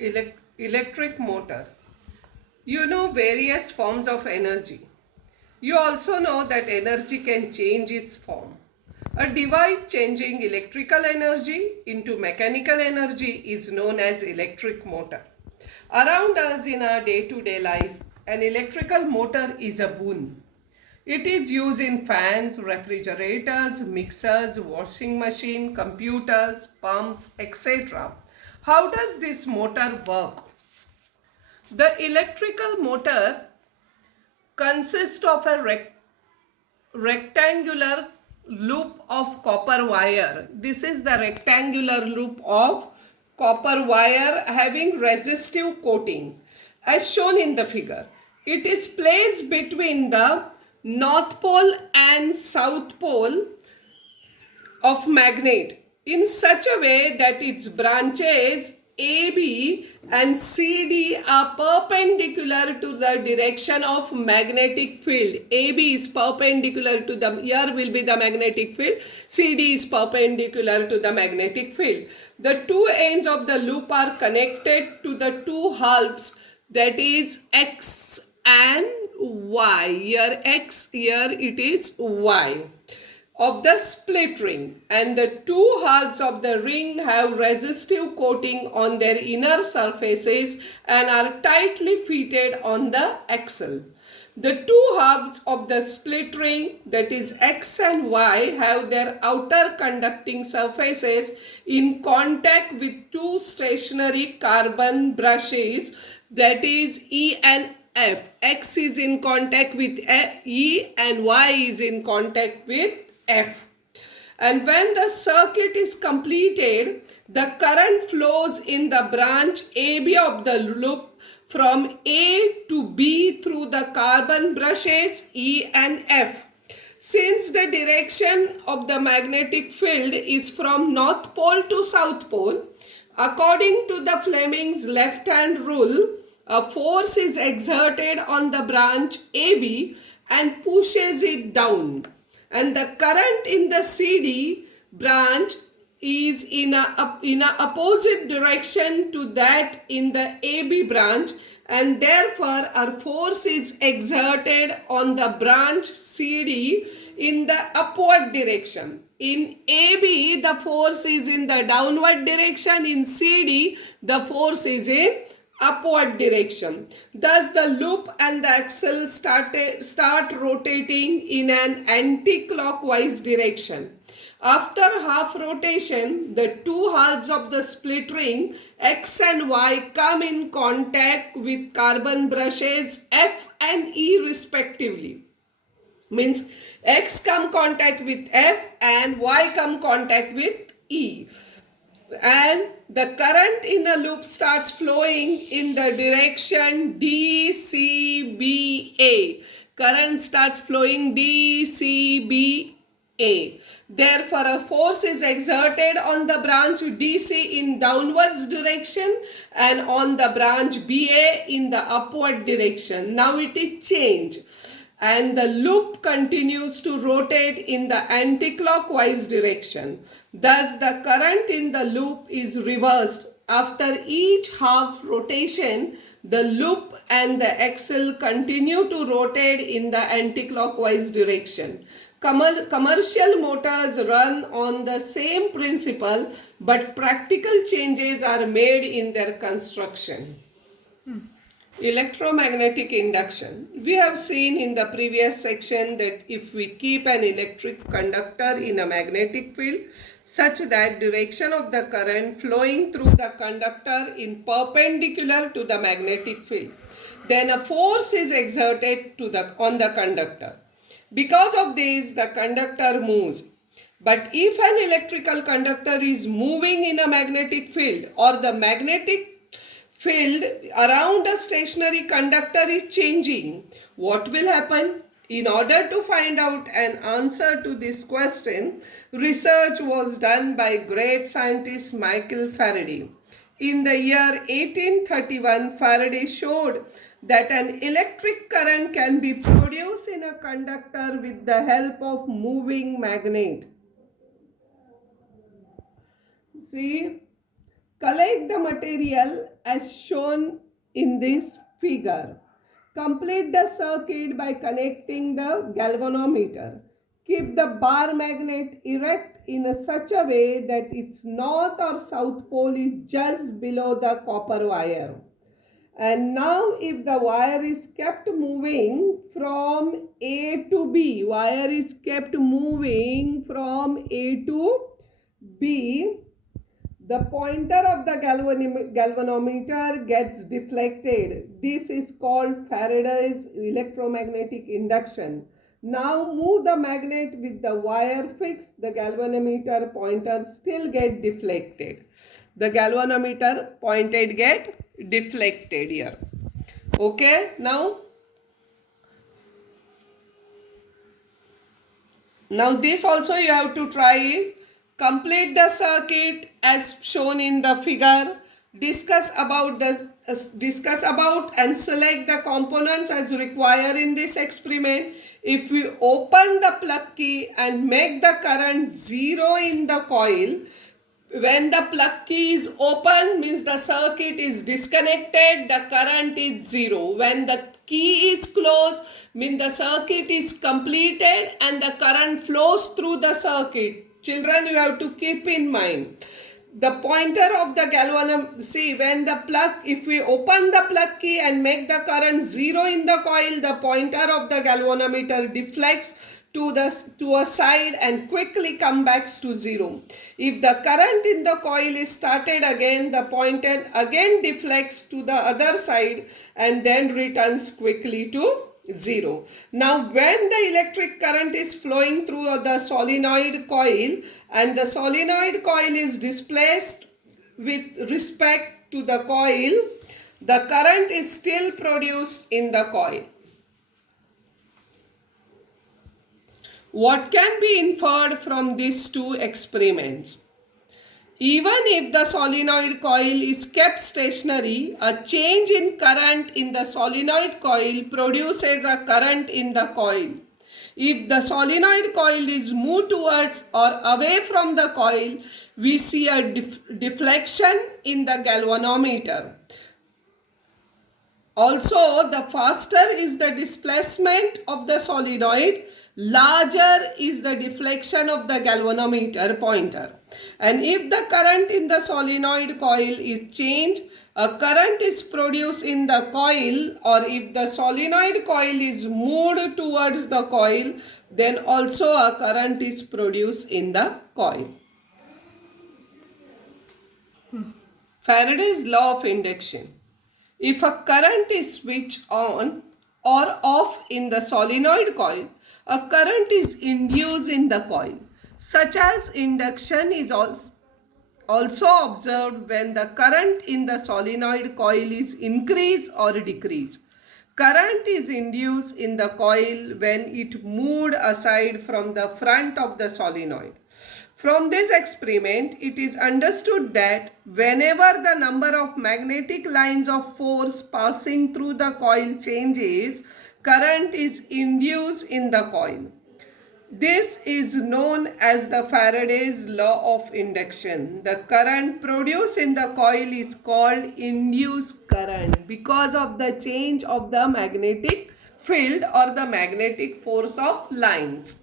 Electric motor. You know various forms of energy. You also know that energy can change its form. A device changing electrical energy into mechanical energy is known as electric motor. Around us in our day-to-day life, an electrical motor is a boon. It is used in fans, refrigerators, mixers, washing machine, computers, pumps, etc. How does this motor work? The electrical motor consists of a rectangular loop of copper wire. This is the rectangular loop of copper wire having resistive coating as shown in the figure. It is placed between the north pole and south pole of magnet in such a way that its branches AB and CD are perpendicular to the direction of magnetic field. AB is perpendicular to the, here will be the magnetic field, CD is perpendicular to the magnetic field. The two ends of the loop are connected to the two halves, that is X and Y. Here X, here it is Y of the split ring, and the two halves of the ring have resistive coating on their inner surfaces and are tightly fitted on the axle. The two halves of the split ring, that is X and Y, have their outer conducting surfaces in contact with two stationary carbon brushes, that is E and F. X is in contact with E and Y is in contact with F. And when the circuit is completed, the current flows in the branch AB of the loop from A to B through the carbon brushes E and F. Since the direction of the magnetic field is from North Pole to South Pole, according to the Fleming's left-hand rule, a force is exerted on the branch AB and pushes it down, and the current in the CD branch is in a opposite direction to that in the AB branch, and therefore a force is exerted on the branch CD in the upward direction. In AB the force is in the downward direction, in CD the force is in upward direction. Thus the loop and the axle start rotating in an anti-clockwise direction. After half rotation, the two halves of the split ring X and Y come in contact with carbon brushes F and E respectively. Means X come contact with F and Y come contact with E, and the current in a loop starts flowing in the direction DCBA. Current starts flowing DCBA. Therefore, a force is exerted on the branch DC in downwards direction and on the branch BA in the upward direction. Now it is changed, and the loop continues to rotate in the anti-clockwise direction. Thus, the current in the loop is reversed. After each half rotation, the loop and the axle continue to rotate in the anti-clockwise direction. Commercial motors run on the same principle, but practical changes are made in their construction. Electromagnetic induction. We have seen in the previous section that if we keep an electric conductor in a magnetic field such that direction of the current flowing through the conductor is perpendicular to the magnetic field, then a force is exerted on the conductor. Because of this, the conductor moves. But if an electrical conductor is moving in a magnetic field, or the magnetic field around a stationary conductor is changing, what will happen? In order to find out an answer to this question, research was done by great scientist Michael Faraday. In the year 1831, Faraday showed that an electric current can be produced in a conductor with the help of moving magnet. See, Collect the material as shown in this figure. Complete the circuit by connecting the galvanometer. Keep the bar magnet erect in such a way that its north or south pole is just below the copper wire. And now if the wire is kept moving from A to B, wire is kept moving from A to B, the pointer of the galvanometer gets deflected. This is called Faraday's electromagnetic induction. Now move the magnet with the wire fixed, the galvanometer pointer still get deflected. The galvanometer pointed get deflected here. Okay, now this also you have to try is complete the circuit as shown in the figure. Discuss about and select the components as required in this experiment. If we open the plug key and make the current 0 in the coil, when the plug key is open means the circuit is disconnected, the current is 0. When the key is closed means the circuit is completed and the current flows through the circuit. Children, you have to keep in mind. The pointer of the galvanometer, see when the plug, if we open the plug key and make the current 0 in the coil, the pointer of the galvanometer deflects to a side and quickly come back to 0. If the current in the coil is started again, the pointer again deflects to the other side and then returns quickly to 0. Now when the electric current is flowing through the solenoid coil and the solenoid coil is displaced with respect to the coil, the current is still produced in the coil. What can be inferred from these two experiments? Even if the solenoid coil is kept stationary, a change in current in the solenoid coil produces a current in the coil. If the solenoid coil is moved towards or away from the coil, we see a deflection in the galvanometer. Also, the faster is the displacement of the solenoid, larger is the deflection of the galvanometer pointer. And if the current in the solenoid coil is changed, a current is produced in the coil, or if the solenoid coil is moved towards the coil, then also a current is produced in the coil. Faraday's law of induction. If a current is switched on or off in the solenoid coil, a current is induced in the coil. Such as induction is also observed when the current in the solenoid coil is increased or decreased. Current is induced in the coil when it moved aside from the front of the solenoid. From this experiment, it is understood that whenever the number of magnetic lines of force passing through the coil changes, current is induced in the coil. This is known as the Faraday's law of induction. The current produced in the coil is called induced current because of the change of the magnetic field or the magnetic force of lines.